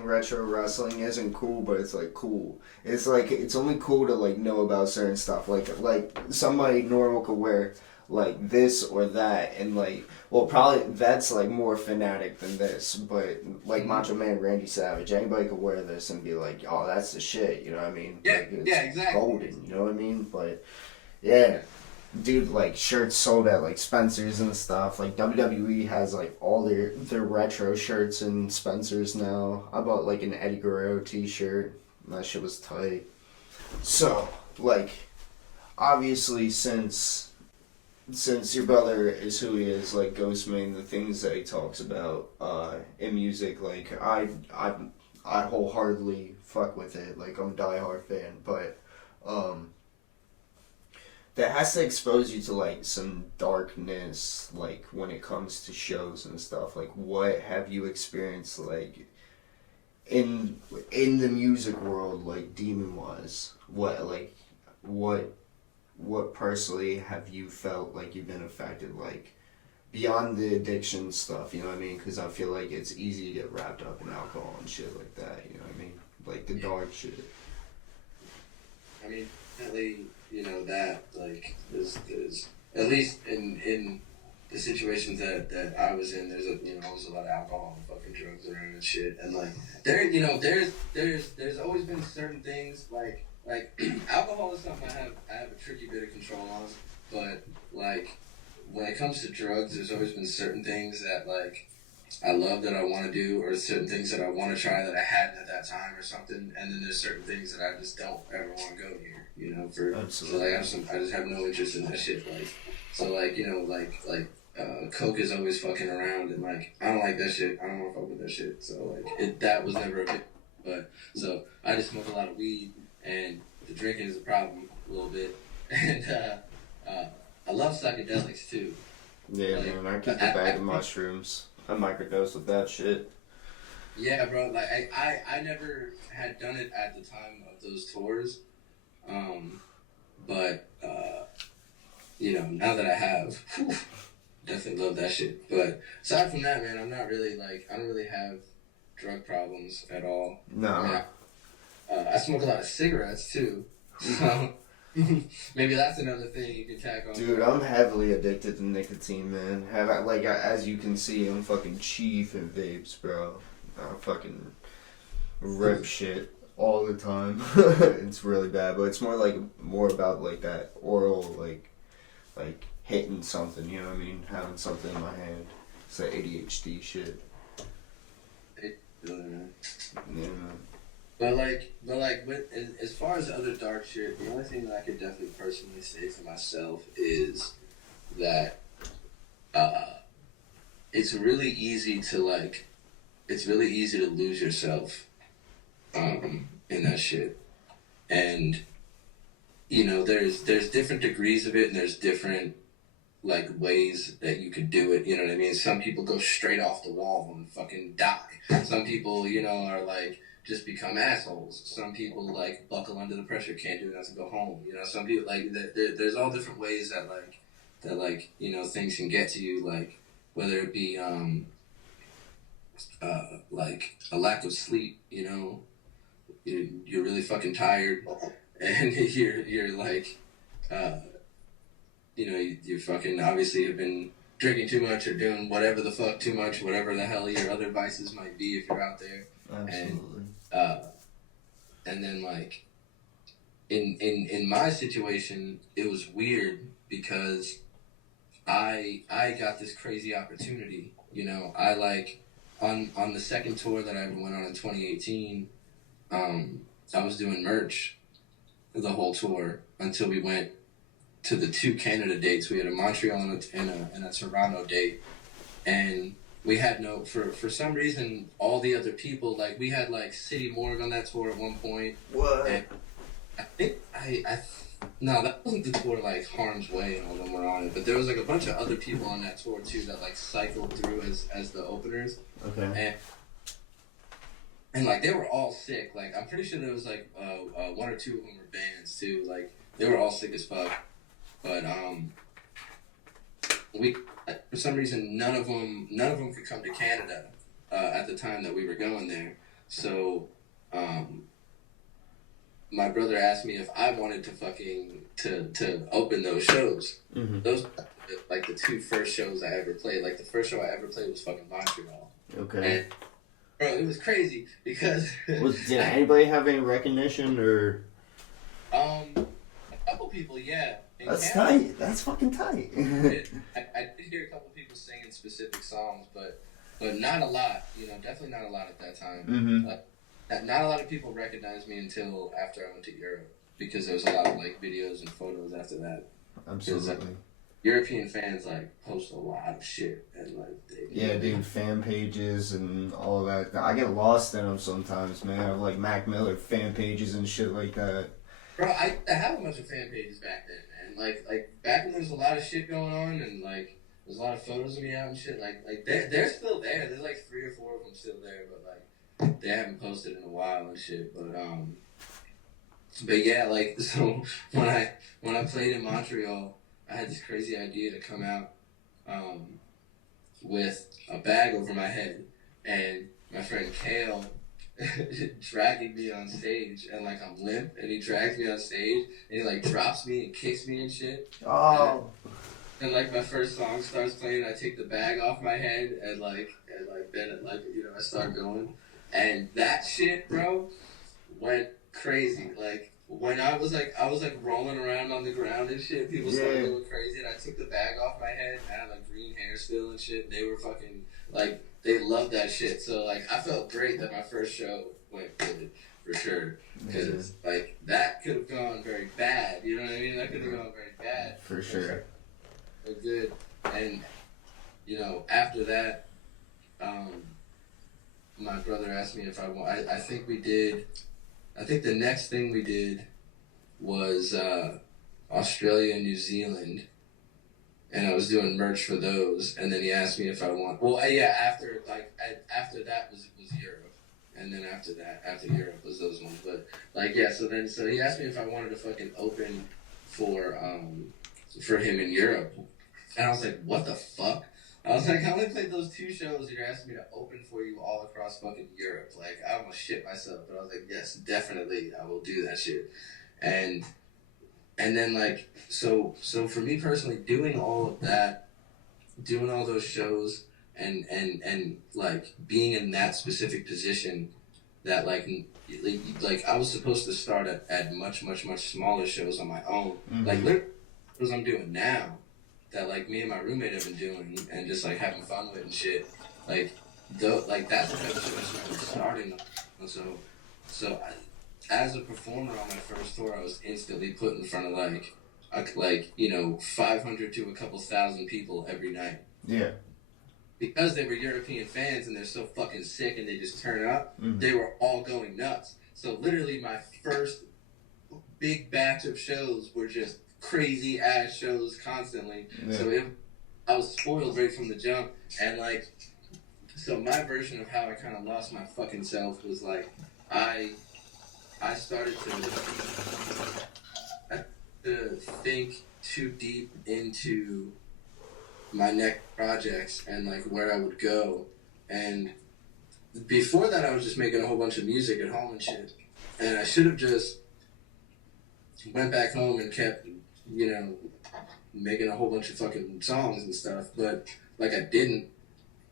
retro wrestling isn't cool, but it's like cool. It's like it's only cool to like know about certain stuff. Like somebody normal could wear like this or that, and probably that's like more fanatic than this. But like Macho Man Randy Savage, anybody could wear this and be like, oh, that's the shit. You know what I mean? Yeah, it's exactly. Golden. You know what I mean? But yeah. dude, like shirts sold at like Spencer's and stuff. Like WWE has like all their retro shirts in Spencer's now. I bought like an Eddie Guerrero t-shirt. That shit was tight. So, like, obviously since your brother is who he is, like Ghostman, the things that he talks about in music, like I wholeheartedly fuck with it. Like I'm a diehard fan, but that has to expose you to like some darkness, like when it comes to shows and stuff. Like what have you experienced like in the music world, like demon wise? What personally have you felt like you've been affected, like beyond the addiction stuff, you know what I mean? Because I feel like it's easy to get wrapped up in alcohol and shit like that, you know what I mean? Like the dark shit. I mean, definitely, you know, that, like, there's at least in the situations that I was in, there's a lot of alcohol and fucking drugs around and shit. And, like, there's always been certain things, like alcohol is something I have a tricky bit of control on, but, like, when it comes to drugs, there's always been certain things that, like, I love that I want to do, or certain things that I want to try that I hadn't at that time or something, and then there's certain things that I just don't ever want to go near, you know, Absolutely. So, like, I just have no interest in that shit, like, so, like, you know, like, Coke is always fucking around, and, like, I don't like that shit, I don't want to fuck with that shit, so, like, that was never a big, but, so, I just smoke a lot of weed, and the drinking is a problem, a little bit, and, I love psychedelics, too. Yeah, like, man, I keep a bag of mushrooms. I microdose with that shit. Yeah, bro. Like I never had done it at the time of those tours, but you know, now that I have, definitely love that shit. But aside from that, man, I'm not really like I don't really have drug problems at all. No. I mean, I smoke a lot of cigarettes too, so. Maybe that's another thing you can tack on. Dude, I'm heavily addicted to nicotine, man. As you can see, I'm fucking chief in vapes, bro. I fucking rip shit all the time. It's really bad, but it's more about like that oral, like hitting something. You know what I mean? Having something in my hand. It's that ADHD shit. Yeah, man. Yeah, But as far as other dark shit, the only thing that I could definitely personally say for myself is that it's really easy to lose yourself in that shit, and you know there's different degrees of it, and there's different like ways that you could do it. You know what I mean? Some people go straight off the wall and fucking die. Some people, you know, are like. Just become assholes. Some people like buckle under the pressure, can't do enough to go home. You know, some people like there's all different ways that you know things can get to you. Like whether it be like a lack of sleep. You know, you're really fucking tired, and you're like you know you fucking obviously have been drinking too much or doing whatever the fuck too much, whatever the hell your other vices might be if you're out there. absolutely. And then like in my situation, it was weird because I got this crazy opportunity. You know, I like on the second tour that I ever went on in 2018. I was doing merch the whole tour until we went to the 2 Canada dates. We had a Montreal and a Toronto date, and we had for some reason, all the other people, like, we had, like, City Morgue on that tour at one point. What? And I think, no, that wasn't the tour, like, Harm's Way and all them were on it, but there was, like, a bunch of other people on that tour, too, that, like, cycled through as the openers. Okay. And, like, they were all sick. Like, I'm pretty sure there was, like, 1 or 2 of them were bands, too. Like, they were all sick as fuck. But, for some reason, none of them could come to Canada at the time that we were going there. So, my brother asked me if I wanted to open those shows. Mm-hmm. Those like the 2 first shows I ever played. Like the first show I ever played was fucking Montreal. Okay. And, bro, it was crazy because did anybody have any recognition or? A couple people, yeah. That's tight. That's fucking tight. I did hear a couple people singing specific songs, but not a lot. You know, definitely not a lot at that time. Mm-hmm. Not a lot of people recognized me until after I went to Europe, because there was a lot of like videos and photos after that. Absolutely. European fans like post a lot of shit and like dude, fan pages and all of that. I get lost in them sometimes, man. I have like Mac Miller fan pages and shit like that. Bro, I have a bunch of fan pages back then, man. Like back when there was a lot of shit going on and like there's a lot of photos of me out and shit. Like they're still there. There's like 3 or 4 of them still there, but like they haven't posted in a while and shit. But yeah, like so when I played in Montreal, I had this crazy idea to come out with a bag over my head, and my friend Kale dragging me on stage, and like I'm limp, and he drags me on stage, and he like drops me and kicks me and shit. Oh. And like my first song starts playing, I take the bag off my head, and then I start going, and that shit, bro, went crazy. Like when I was rolling around on the ground and shit, people started going crazy, and I took the bag off my head, and I had like green hair still and shit. And they were fucking like, they loved that shit. So like I felt great that my first show went good for sure, because like that could have gone very bad. You know what I mean? That could have gone very bad for sure. But good. And you know, after that, my brother asked me if I want. I think we did. I think the next thing we did was Australia and New Zealand, and I was doing merch for those. And then he asked me if I want. Well, yeah. After that was Europe, and then after Europe was those ones. But like yeah, so he asked me if I wanted to fucking open for him in Europe, and I was like, what the fuck? I was like, I only played those 2 shows, and you're asking me to open for you all across fucking Europe. Like, I almost shit myself, but I was like, yes, definitely, I will do that shit. And then, like, so for me personally, doing all of that, doing all those shows, and like, being in that specific position that, like I was supposed to start at much, much, much smaller shows on my own. Mm-hmm. Like, literally, what I'm doing now, that like me and my roommate have been doing and just like having fun with and shit, like that's the type of shit I started starting on. So as a performer on my first tour, I was instantly put in front of like 500 to a couple thousand people every night. Yeah. Because they were European fans and they're so fucking sick and they just turn up, they were all going nuts. So literally my first big batch of shows were just crazy ass shows constantly. Yeah. So I was spoiled right from the jump, and like, so my version of how I kind of lost my fucking self was like, I started to think too deep into my next projects and like where I would go. And before that, I was just making a whole bunch of music at home and shit, and I should have just went back home and kept making a whole bunch of fucking songs and stuff, but like I didn't.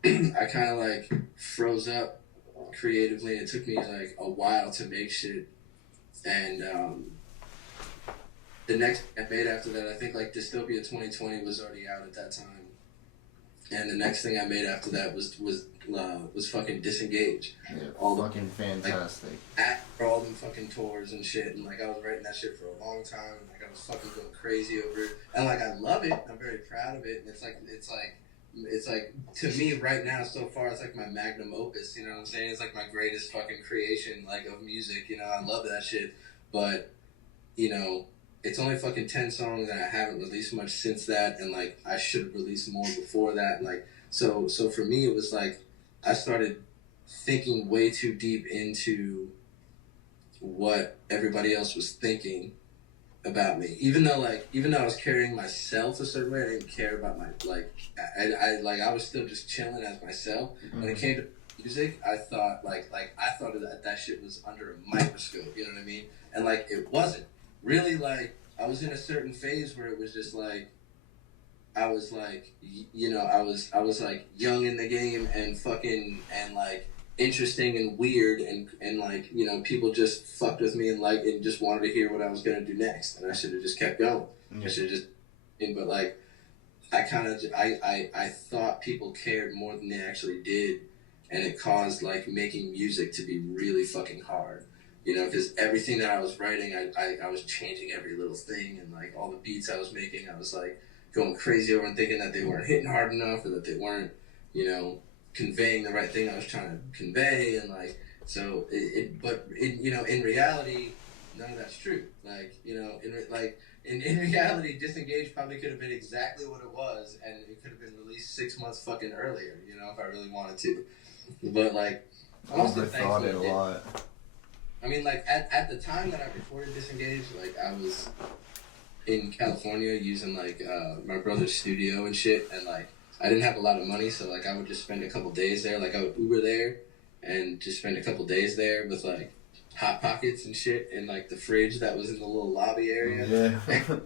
I kind of like froze up creatively. It took me like a while to make shit, and the next thing I made after that, I think like Dystopia 2020 was already out at that time, and the next thing I made after that was fucking Disengage. Yeah, all fucking fantastic. Like, for all them fucking tours and shit, and like I was writing that shit for a long time, and like I was fucking going crazy over it, and like I love it. I'm very proud of it, and it's like to me right now so far it's like my magnum opus. You know what I'm saying? It's like my greatest fucking creation like of music. You know, I love that shit, but it's only fucking 10 songs, and I haven't released much since that, and like I should have released more before that. And, like so for me it was like I started thinking way too deep into what everybody else was thinking about me. Even though I was carrying myself a certain way, I didn't care about my I was still just chilling as myself. When it came to music, I thought that shit was under a microscope. You know what I mean? And like it wasn't. Really, like, I was in a certain phase where it was just like, I was like, I was like young in the game and fucking, and like interesting and weird, and like, you know, people just fucked with me and like and just wanted to hear what I was gonna do next, and I should have just kept going. I should have just, but like I kind of I thought people cared more than they actually did, and it caused like making music to be really fucking hard. You know, because everything that I was writing, I was changing every little thing, and like all the beats I was making, I was like going crazy over and thinking that they weren't hitting hard enough, or that they weren't, you know, conveying the right thing I was trying to convey, and like so you know, in reality, none of that's true. Like, you know, in reality, Disengage probably could have been exactly what it was, and it could have been released 6 months fucking earlier. You know, if I really wanted to, but like I overthought it a lot. I mean, like, at the time that I recorded Disengage, like, I was in California using, like, my brother's studio and shit, and, like, I didn't have a lot of money, so, like, I would just spend a couple days there. Like, I would Uber there and just spend a couple days there with, like, Hot Pockets and shit in, like, the fridge that was in the little lobby area. Yeah.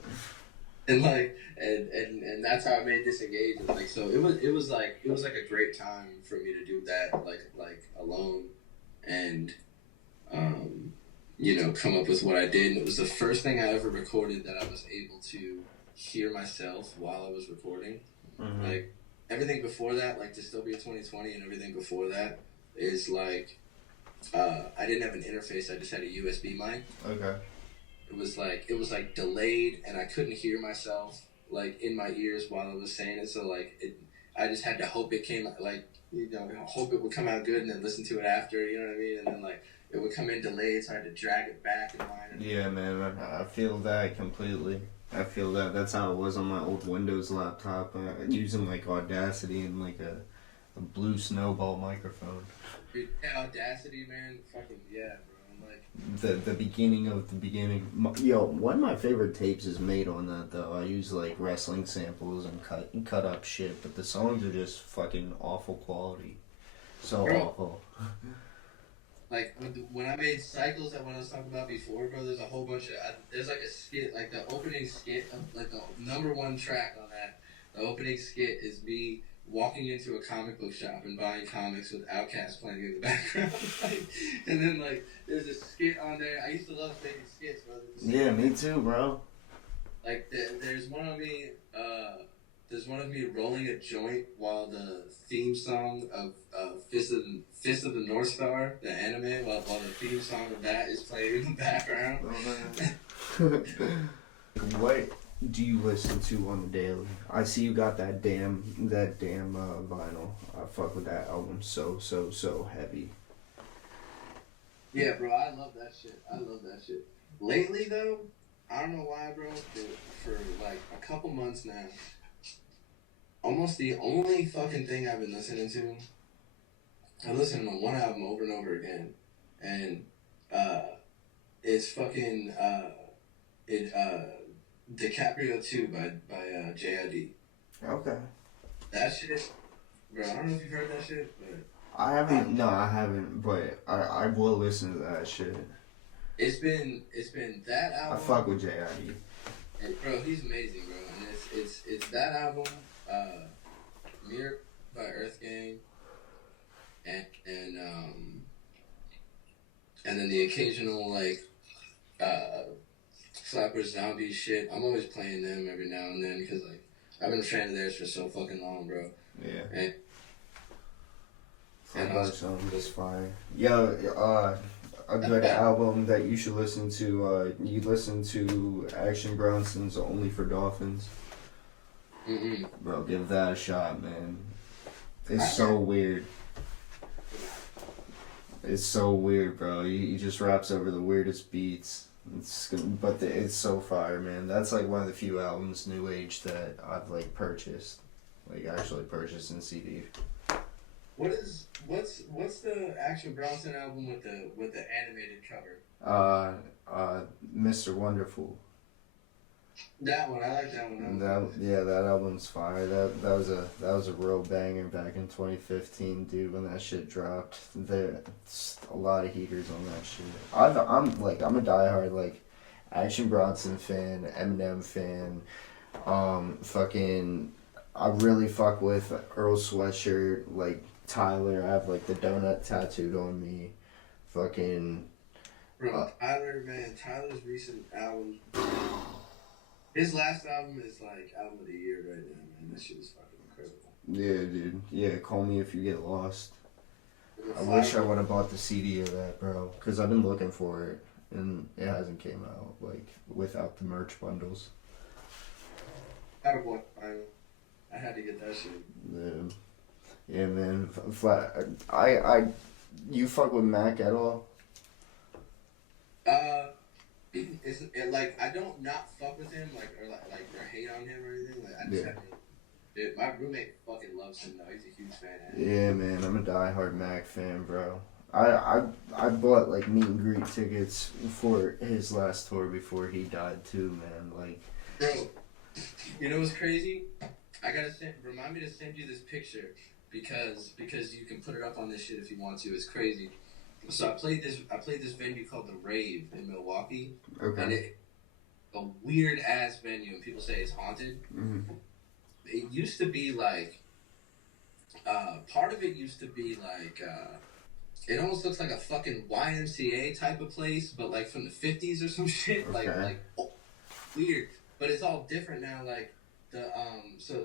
And, like, and that's how I made Disengage. And, like, so it was like a great time for me to do that, like alone, and you know, come up with what I did. And it was the first thing I ever recorded that I was able to hear myself while I was recording. Mm-hmm. Like, everything before that, like Dystopia 2020 and everything before that is like, I didn't have an interface, I just had a USB mic. Okay. It was like delayed, and I couldn't hear myself like in my ears while I was saying it. So like I just had to hope it came, like, you know, hope it would come out good, and then listen to it after. You know what I mean? And then like it would come in delayed, so I had to drag it back and line it. Yeah, man, I feel that completely. I feel that. That's how it was on my old Windows laptop, using like Audacity and like a Blue Snowball microphone. Yeah, Audacity, man, fucking yeah, bro. Like the beginning of the beginning. Yo, one of my favorite tapes is made on that though. I use like wrestling samples and cut up shit, but the songs are just fucking awful quality. So bro, awful. Like when I made Cycles, that one I was talking about before, bro, there's a whole bunch of there's like a skit, like the opening skit, like the number one track on that. The opening skit is me walking into a comic book shop and buying comics with Outkast playing in the background. And then, like, there's a skit on there. I used to love making skits, bro. Yeah, me too, bro. Like, there's one of me, rolling a joint while the theme song of Fist of the North Star, the anime, while the theme song of that is playing in the background. What do you listen to on the daily? I see you got that damn vinyl. I fuck with that album so heavy. Yeah, bro, I love that shit. Lately though, I don't know why, bro, for like a couple months now, almost the only fucking thing I've been listening to, I'm listening to one album over and over again, and it's fucking DiCaprio 2 by J.I.D. Okay. That shit, bro, I don't know if you've heard that shit, but I haven't, but I will listen to that shit. It's been that album. I fuck with J.I.D. And bro, he's amazing, bro. And it's that album, Mirror by Earth Gang, and then the occasional like Flappers Zombie shit. I'm always playing them every now and then because like I've been a fan of theirs for so fucking long, bro. Yeah. And Zombie is fire. Yo, a good album that you should listen to. You listen to Action Bronson's "Only for Dolphins." Mm-mm. Bro, give that a shot, man. It's so weird. It's so weird, bro. He just raps over the weirdest beats. It's so fire, man. That's like one of the few albums, new age, that I've like purchased, like actually purchased in CD. What's the Action Bronson album with the animated cover? Mr. Wonderful. That one, I like that one. That album's fire. That was a real banger back in 2015, dude. When that shit dropped, there's a lot of heaters on that shit. I'm a diehard like Action Bronson fan, Eminem fan. I really fuck with Earl Sweatshirt. Like Tyler. I have like the donut tattooed on me. Fucking. Bro, Tyler's recent album. His last album is like album of the year right now, man. That shit is fucking incredible. Yeah, dude. Yeah, Call Me If You Get Lost. I The wish I Flower- would have bought the CD of that, bro. Because I've been looking for it. And it hasn't came out, like, without the merch bundles. Had a boy. I had to get that shit. Yeah, man. You fuck with Mac at all? It's like I don't not fuck with him or hate on him or anything. Like I just Yeah. dude, my roommate fucking loves him though. He's a huge fan of him. Yeah, man. I'm a diehard Mac fan, bro. I bought like meet and greet tickets for his last tour before he died too, man. Like, Bro, you know what's crazy? I gotta remind me to send you this picture because you can put it up on this shit if you want to. It's crazy. So I played this venue called the Rave in Milwaukee, and okay. a weird ass venue, and people say it's haunted. Mm-hmm. It used to be like, part of it used to be like, it almost looks like a fucking YMCA type of place, but like from the 50s or some shit. Okay. Weird. But it's all different now. Like the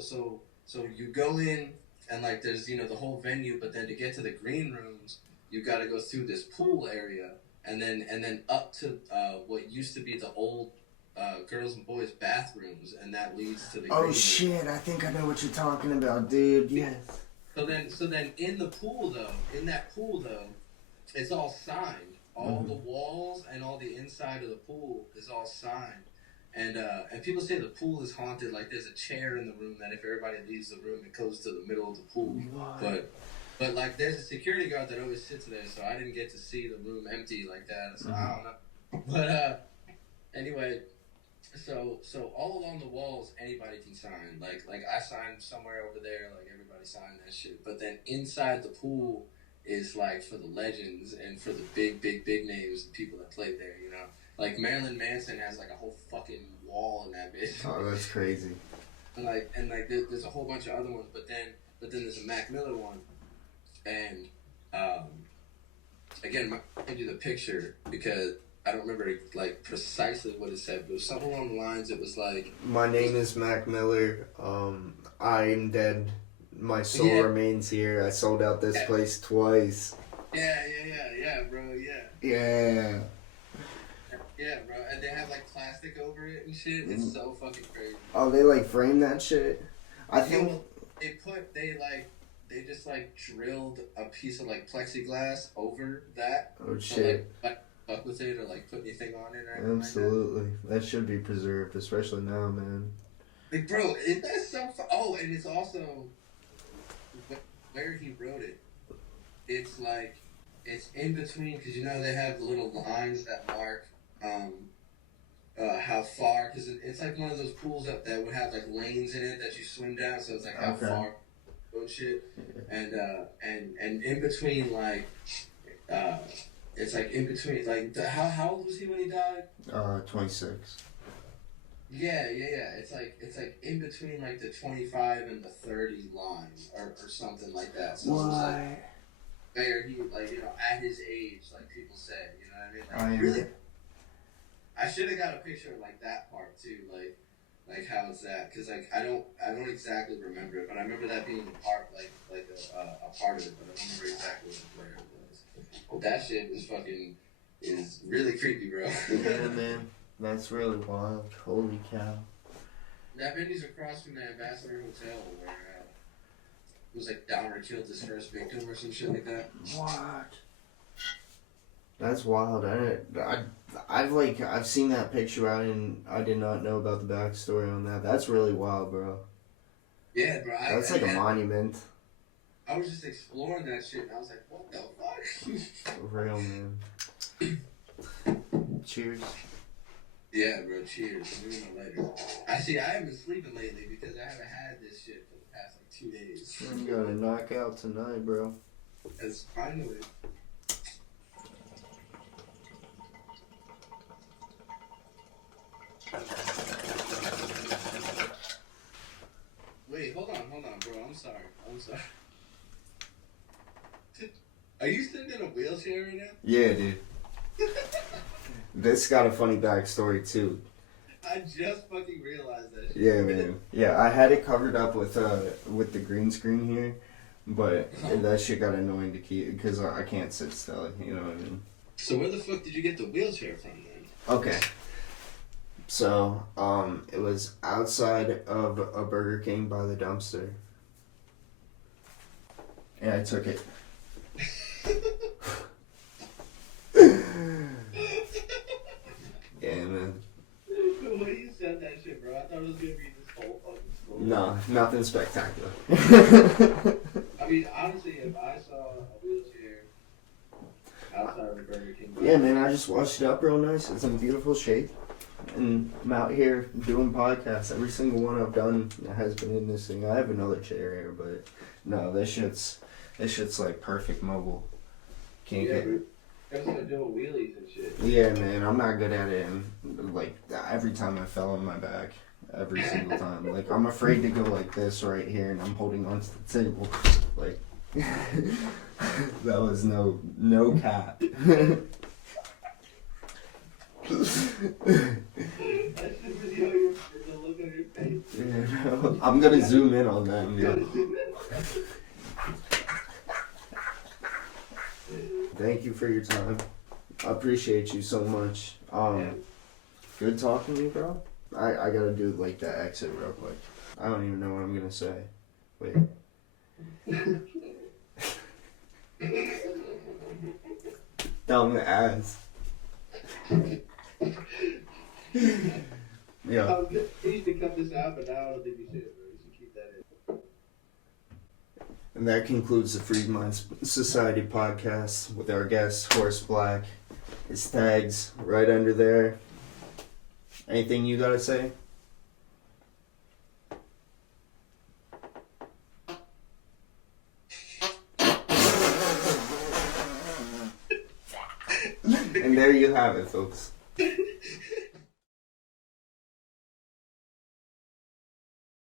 so you go in and like there's the whole venue, but then to get to the green rooms, you got to go through this pool area and then up to what used to be the old girls and boys bathrooms, and that leads to the green Oh room. shit! I think I know what you're talking about, dude. Yes. So then in that pool though, it's all signed. All the walls and all the inside of the pool is all signed. And people say the pool is haunted. Like there's a chair in the room that if everybody leaves the room, it goes to the middle of the pool. What? But like there's a security guard that always sits there, so I didn't get to see the room empty like that. So I don't know. But anyway, so all along the walls anybody can sign. Like I signed somewhere over there. Like everybody signed that shit. But then inside the pool is like for the legends and for the big names, the people that played there. You know. Like Marilyn Manson has like a whole fucking wall in that bitch. Oh, that's crazy. And there's a whole bunch of other ones, but then there's a Mac Miller one, and again, I'll send you the picture because I don't remember like precisely what it said, but it was something along the lines. It was like, My name is Mac Miller. I'm dead. My soul remains here. I sold out this place twice. yeah, bro, yeah. Yeah. Yeah, bro, and they have like plastic over it and shit. It's so fucking crazy. Oh, they like frame that shit. I think They just like drilled a piece of like plexiglass over that. Oh shit. So, like fuck with it or like put anything on it or anything. Absolutely. That should be preserved, especially now, man. Like, bro, isn't that so oh, and it's also where he wrote it. It's like it's in between because they have the little lines that mark how far, because it's like one of those pools that would have like lanes in it that you swim down, so it's like how far and shit, and in between like it's like in between like how old was he when he died? 26. Yeah. It's like in between like the 25 and the 30 line or something like that. So it's like where he at his age, like people say, you know what I mean? Like, really. I should have got a picture of like that part too, like how it's that, because like I don't exactly remember it, but I remember that being a part a part of it, but I don't remember exactly where it was. But that shit is really creepy, bro. Yeah, man, that's really wild. Holy cow. That venue's across from the Ambassador Hotel where it was like Dahmer killed his first victim or some shit like that. What? That's wild. I've seen that picture. I did not know about the backstory on that. That's really wild, bro. Yeah, bro. That's like a monument. I was just exploring that shit and I was like, what the fuck? For real, man. Cheers. Yeah, bro. Cheers. We're gonna later. I haven't been sleeping lately because I haven't had this shit for the past like 2 days. You gotta knock out tonight, bro. That's finally. Wait, hold on, bro. I'm sorry. Are you sitting in a wheelchair right now? Yeah, dude. This got a funny backstory too. I just fucking realized that shit. Yeah, man. Yeah, I had it covered up with the green screen here, but that shit got annoying to keep because I can't sit still. You know what I mean? So where the fuck did you get the wheelchair from then? Okay. So, it was outside of a Burger King by the dumpster. And I took it. Yeah, man. The way you said that shit, bro, I thought it was gonna be this whole fucking story. No, nothing spectacular. I mean, honestly, if I saw a wheelchair outside of a Burger King, Yeah, man, I just washed it up real nice. It's in beautiful shape. And I'm out here doing podcasts. Every single one I've done has been in this thing. I have another chair here, but no, this shit's like perfect mobile. Can't yeah, get. you guys are doing wheelies and shit. Yeah, man, I'm not good at it. And like every time I fell on my back, every single time. Like I'm afraid to go like this right here, and I'm holding onto the table. Like that was no cap. Yeah, I'm gonna zoom in on that. Thank you for your time. I appreciate you so much. Good talking to you, bro. I gotta do like that exit real quick. I don't even know what I'm gonna say. Wait. Dumb ass. Yeah. We used to cut this out, but now I don't think we should, bro. We should keep that in. And that concludes the Freed Minds Society podcast with our guest, Horus Blak. His tags right under there. Anything you gotta say? And there you have it, folks.